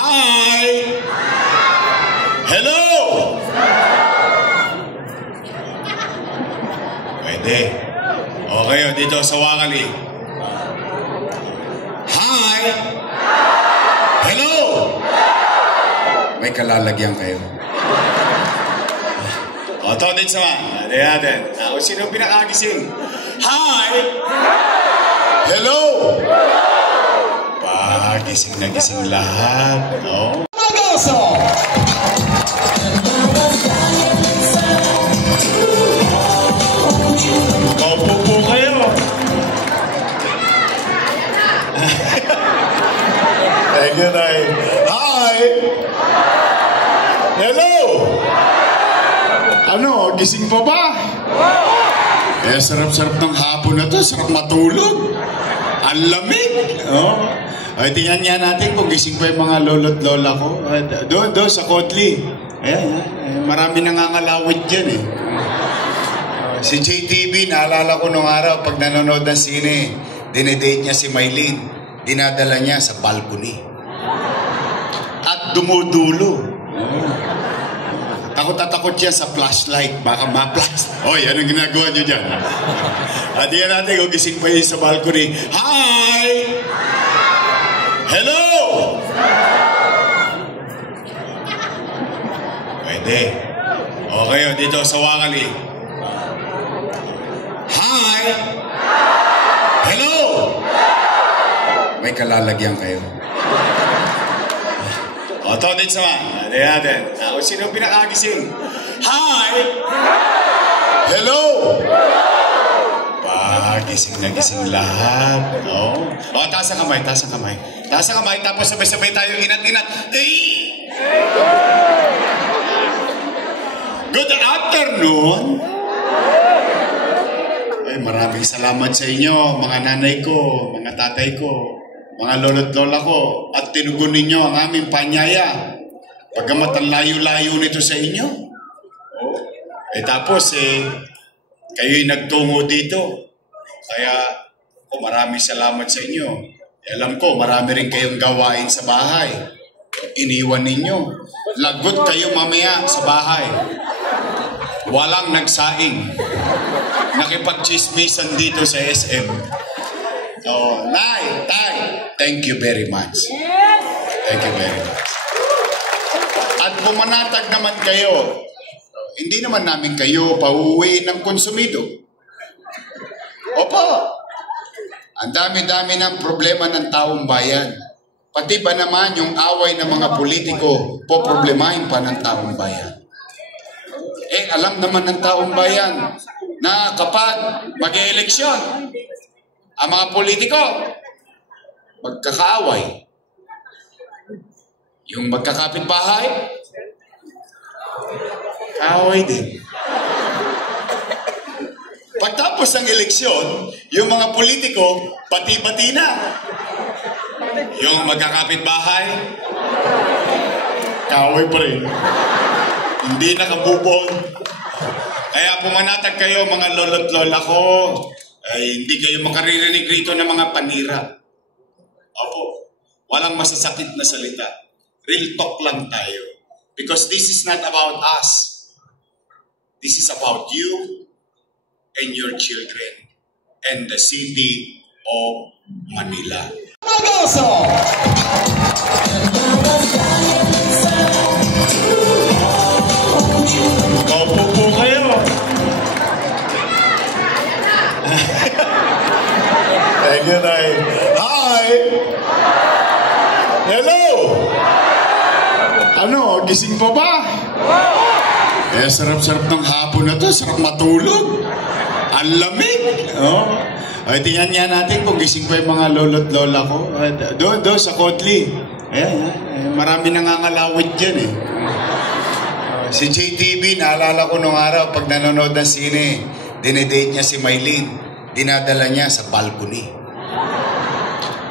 Hi! Hello! Pwede. Okay, dito sa Wakali. Hi! Hello! May kalalagyan kayo. O, ito din sama. Hindi natin. Ako sino pinakagising? Hi! Hello! Gising na gising lahat. No? Magaso! Opo po kayo. Thank you, Tay. Hi! Hello! Ano, gising pa ba? Sarap-sarap ng hapon na to. Sarap matulog. Ang lamig. Oh. Ay, tingnan nga natin kung gising pa yung mga lolo't lola ko. Doon sa Kotli. Ayan, marami nangangalawit dyan eh. Si JTV, naalala ko nung araw, pag nanonood ng sine, dinedate niya si Maylene. Dinadala niya sa balcony. At dumudulo. Takot siya sa flashlight. Baka ma-flash. Oy, anong ginagawa niyo dyan? At yan natin kung gising pa yun sa balcony. Hi! Hello! Pwede. Okay, dito sa Wakali. Hi! Hello! May kalalagyan kayo. O, ito din sama. Hindi natin. Ako sino pinakagising? Hi! Hello! Gising na gising lahat. No? O, taas ang kamay, taas ang kamay. Taas ang kamay, tapos sabay-sabay tayo inat-inat. Good afternoon! Ay, maraming salamat sa inyo, mga nanay ko, mga tatay ko, mga lolo't lola ko, at tinugon ninyo ang aming panyaya. Pagkamat ang layo-layo nito sa inyo. Tapos, kayo'y nagtungo dito. Kaya, maraming salamat sa inyo. Alam ko, marami rin kayong gawain sa bahay. Iniwan ninyo. Lagot kayo mamaya sa bahay. Walang nagsaing. Nakipag-chismisan dito sa SM. So, Nay, Tay, thank you very much. Thank you very much. At pumanatag naman kayo, hindi naman namin kayo pauuwiin ng konsumido. Opo. Ang dami-dami ng problema ng taong bayan. Pati ba naman yung away ng mga politiko, poproblemahin pa ng taong bayan. Alam naman ng taong bayan na kapag mag-e-eleksyon, ang mga politiko, magkakaaway. Yung magkakapit-bahay, kaaway din. Pagtapos ng eleksyon, yung mga politiko, pati-pati na. Yung magkakapit-bahay, kaaway pa rin. Hindi nakabubong. Kaya pumanatag kayo, mga lolo't lola ko. Ay, hindi kayo makaririnig rito ng mga panira. Opo, walang masasakit na salita. Real talk lang tayo. Because this is not about us. This is about you and your children and the city of Manila. Magaso! Opo po kayo. Thank you, Tay. Hi! Hello! Ano, gising pa ba? Sarap-sarap ng hapon na to. Sarap matulog. Ang lamig. Oh. Ay, tingnan nga natin kung gising pa yung mga lolo't lola ko. Doon sa Kotli. Ayan, marami nangangalawit dyan eh. Si JTV, naalala ko nung araw, pag nanonood ng sine, dinedate niya si Maylene. Dinadala niya sa balcony.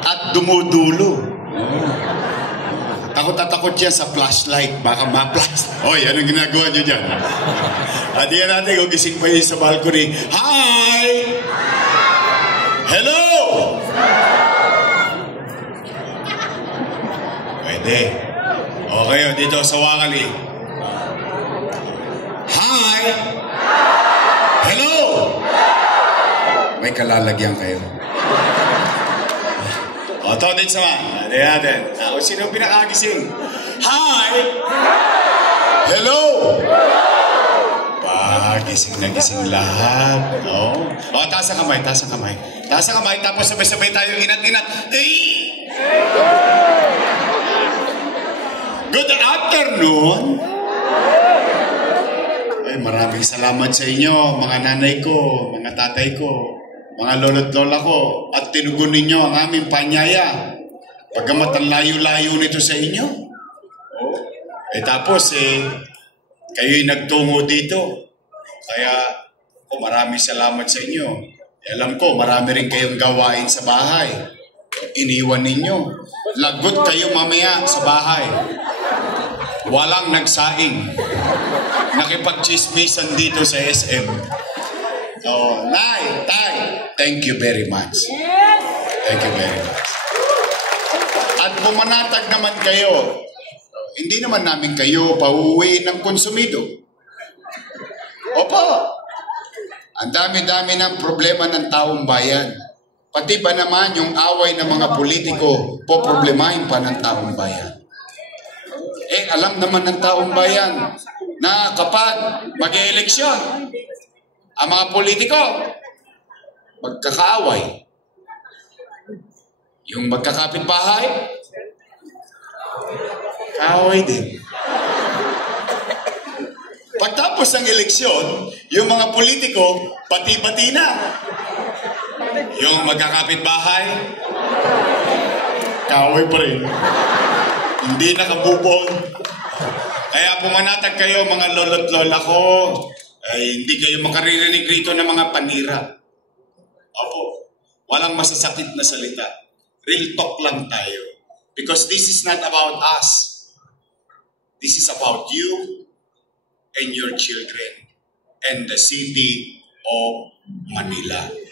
At dumudulo. Takot siya sa flashlight. Baka ma-flash. Oy, anong ginagawa niyo dyan? At yan natin kung gising pa yun sa balcony. Hi! Hello! Pwede. Okay, dito sa Wakali. Hi! Hello! May kalalagyan kayo. O, ito din sama. Hindi natin. Ako sino pinakagising? Hi! Hello! Gising na gising lahat. No? O, taas ang kamay, taas ang kamay. Taas ang kamay, tapos sabay-sabay tayo inat-inat. Hey! Good afternoon! Ay, maraming salamat sa inyo, mga nanay ko, mga tatay ko, mga lolo't lola ko, at tinugon ninyo ang aming panyaya. Pagkamat ang layo-layo nito sa inyo. Tapos, kayo'y nagtungo dito. Kaya, maraming salamat sa inyo. Alam ko, marami rin kayong gawain sa bahay. Iniwan ninyo. Lagot kayo mamaya sa bahay. Walang nagsaing. Nakipag-chismisan dito sa SM. Nay, tay, thank you very much. Thank you very much. At pumanatag naman kayo. Hindi naman namin kayo pauuwiin ng konsumido. Opo. Ang dami-dami ng problema ng taong bayan. Pati ba naman yung away ng mga politiko, poproblemahin pa ng taong bayan. Alam naman ng taong bayan na kapag mag-e-eleksyon, ang mga politiko, magkakaaway. Yung magkakapitbahay, kaaway din. Pagtapos ng eleksyon, yung mga politiko, pati-pati na. Yung magkakapitbahay, kaaway pa rin. Hindi nakabubong. Kaya pumanatag kayo, mga lolo't lola ko. Hindi kayo makaririnig rito ng mga panira. Opo, walang masasakit na salita. Real talk lang tayo. Because this is not about us. This is about you and your children and the city of Manila.